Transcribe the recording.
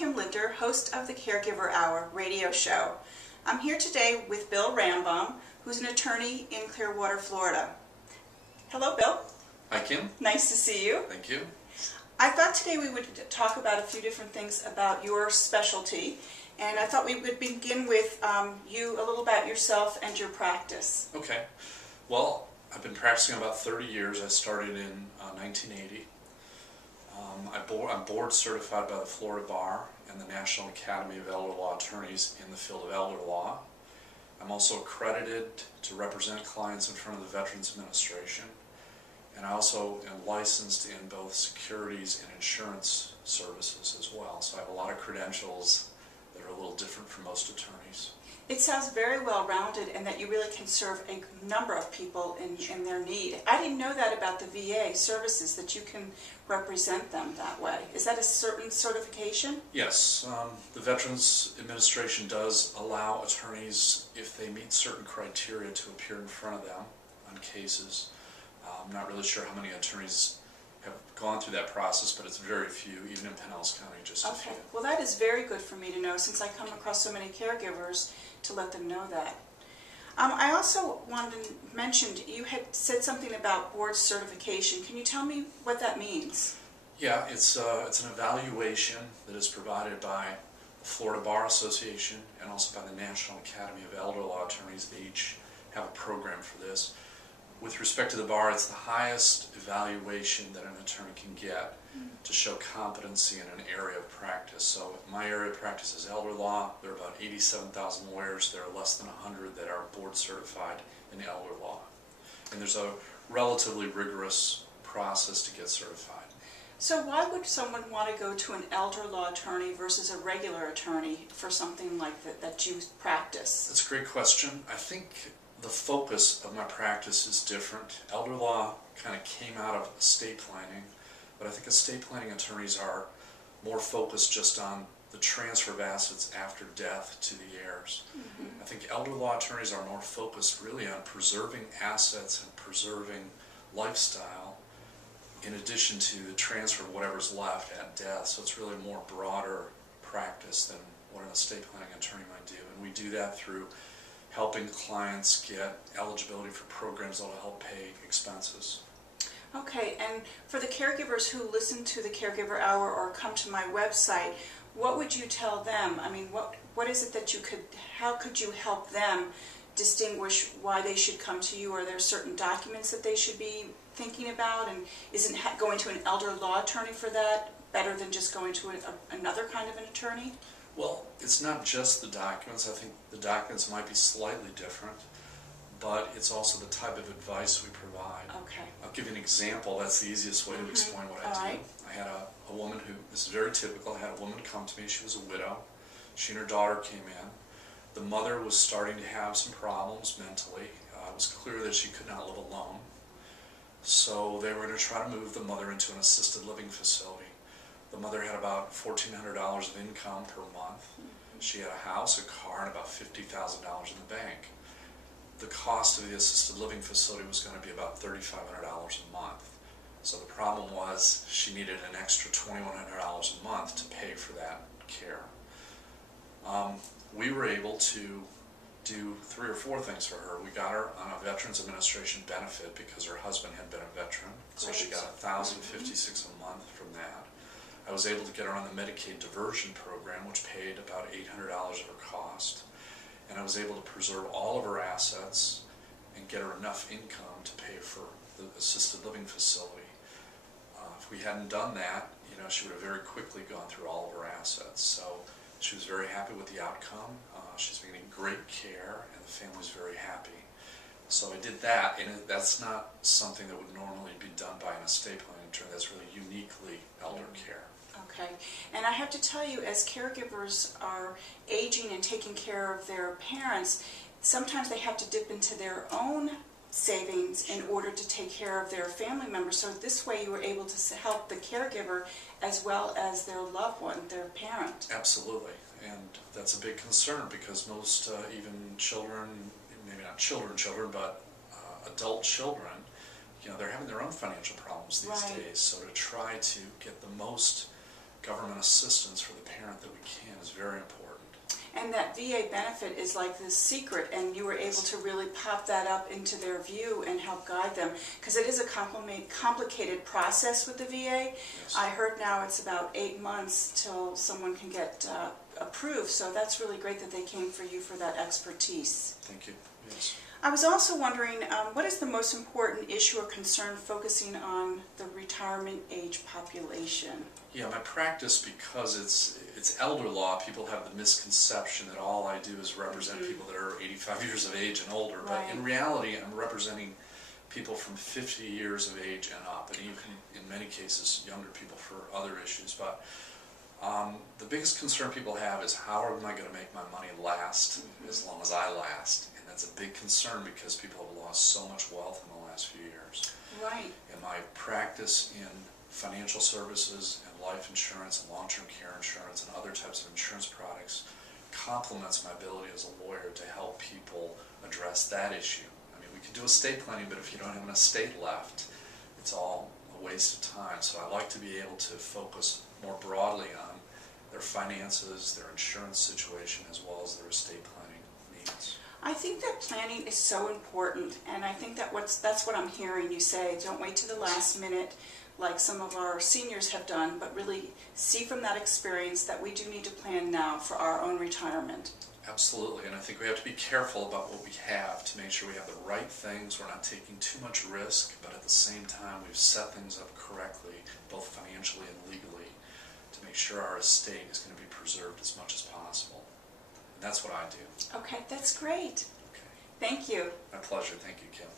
Kim Linder, host of the Caregiver Hour radio show. I'm here today with Bill Rambaum, who's an attorney in Clearwater, Florida. Hello, Bill. Hi, Kim. Nice to see you. Thank you. I thought today we would talk about a few different things about your specialty, and I thought we would begin with you, a little about yourself and your practice. Okay. Well, I've been practicing about 30 years. I started in 1980. I'm board certified by the Florida Bar and the National Academy of Elder Law Attorneys in the field of elder law. I'm also accredited to represent clients in front of the Veterans Administration, and I also am licensed in both securities and insurance services as well. So I have a lot of credentials that are a little different from most attorneys. It sounds very well-rounded, and that you really can serve a number of people in their need. I didn't know that about the VA services, that you can represent them that way. Is that a certain certification? Yes. The Veterans Administration does allow attorneys, if they meet certain criteria, to appear in front of them on cases. I'm not really sure how many attorneys have gone through that process, but it's very few, even in Pinellas County, just a few. Okay, well that is very good for me to know, since I come across so many caregivers, to let them know that. I also wanted to mention, you had said something about board certification. Can you tell me what that means? Yeah, it's an evaluation that is provided by the Florida Bar Association and also by the National Academy of Elder Law Attorneys. They each have a program for this. With respect to the bar, it's the highest evaluation that an attorney can get to show competency in an area of practice. So my area of practice is elder law. There are about 87,000 lawyers. There are less than 100 that are board certified in elder law. And there's a relatively rigorous process to get certified. So why would someone want to go to an elder law attorney versus a regular attorney for something like that you practice? That's a great question. I think the focus of my practice is different. Elder law kind of came out of estate planning, but I think estate planning attorneys are more focused just on the transfer of assets after death to the heirs. I think elder law attorneys are more focused really on preserving assets and preserving lifestyle in addition to the transfer of whatever's left at death. So it's really a more broader practice than what an estate planning attorney might do. And we do that through helping clients get eligibility for programs that will help pay expenses. Okay, and for the caregivers who listen to the Caregiver Hour or come to my website, what would you tell them? I mean, what is it that how could you help them distinguish why they should come to you? Are there certain documents that they should be thinking about? And isn't going to an elder law attorney for that better than just going to another kind of an attorney? Well, it's not just the documents. I think the documents might be slightly different, but it's also the type of advice we provide. Okay. I'll give you an example. That's the easiest way to explain what I do. Right. I had a woman who, this is very typical, I had a woman come to me. She was a widow. She and her daughter came in. The mother was starting to have some problems mentally. It was clear that she could not live alone. So they were going to try to move the mother into an assisted living facility. The mother had about $1,400 of income per month. She had a house, a car, and about $50,000 in the bank. The cost of the assisted living facility was going to be about $3,500 a month. So the problem was she needed an extra $2,100 a month to pay for that care. We were able to do 3 or 4 things for her. We got her on a Veterans Administration benefit because her husband had been a veteran. So she got $1,056 a month from that. I was able to get her on the Medicaid diversion program, which paid about $800 of her cost. And I was able to preserve all of her assets and get her enough income to pay for the assisted living facility. If we hadn't done that, she would have very quickly gone through all of her assets. So she was very happy with the outcome. She's been getting great care, and the family's very happy. So I did that, and that's not something that would normally be done by an estate planning attorney. That's really uniquely elder care. Okay, and I have to tell you, as caregivers are aging and taking care of their parents, sometimes they have to dip into their own savings in order to take care of their family members. So this way you were able to help the caregiver as well as their loved one, their parent. Absolutely, and that's a big concern because most even children, maybe not children, but adult children, they're having their own financial problems these days. So to try to get the most government assistance for the parent that we can is very important. And that VA benefit is like the secret, and you were able to really pop that up into their view and help guide them, because it is a complicated process with the VA. Yes. I heard now it's about 8 months till someone can get approved, so that's really great that they came for you for that expertise. Thank you. Yes. I was also wondering, what is the most important issue or concern focusing on the retirement age population? Yeah, my practice, because it's elder law, people have the misconception that all I do is represent people that are 85 years of age and older. But in reality, I'm representing people from 50 years of age and up, and even in many cases, younger people for other issues. But the biggest concern people have is, how am I going to make my money last as long as I last? And that's a big concern because people have lost so much wealth in the last few years. Right. And my practice in financial services and life insurance and long-term care insurance and other types of insurance products complements my ability as a lawyer to help people address that issue. I mean, we can do estate planning, but if you don't have an estate left, it's all a waste of time. So I like to be able to focus more broadly on their finances, their insurance situation, as well as their estate planning needs. I think that planning is so important, and I think that that's what I'm hearing you say. Don't wait to the last minute like some of our seniors have done, but really see from that experience that we do need to plan now for our own retirement. Absolutely, and I think we have to be careful about what we have to make sure we have the right things, we're not taking too much risk, but at the same time we've set things up correctly, both financially and legally, to make sure our estate is going to be preserved as much as possible. And that's what I do. Okay, that's great. Okay. Thank you. My pleasure. Thank you, Kim.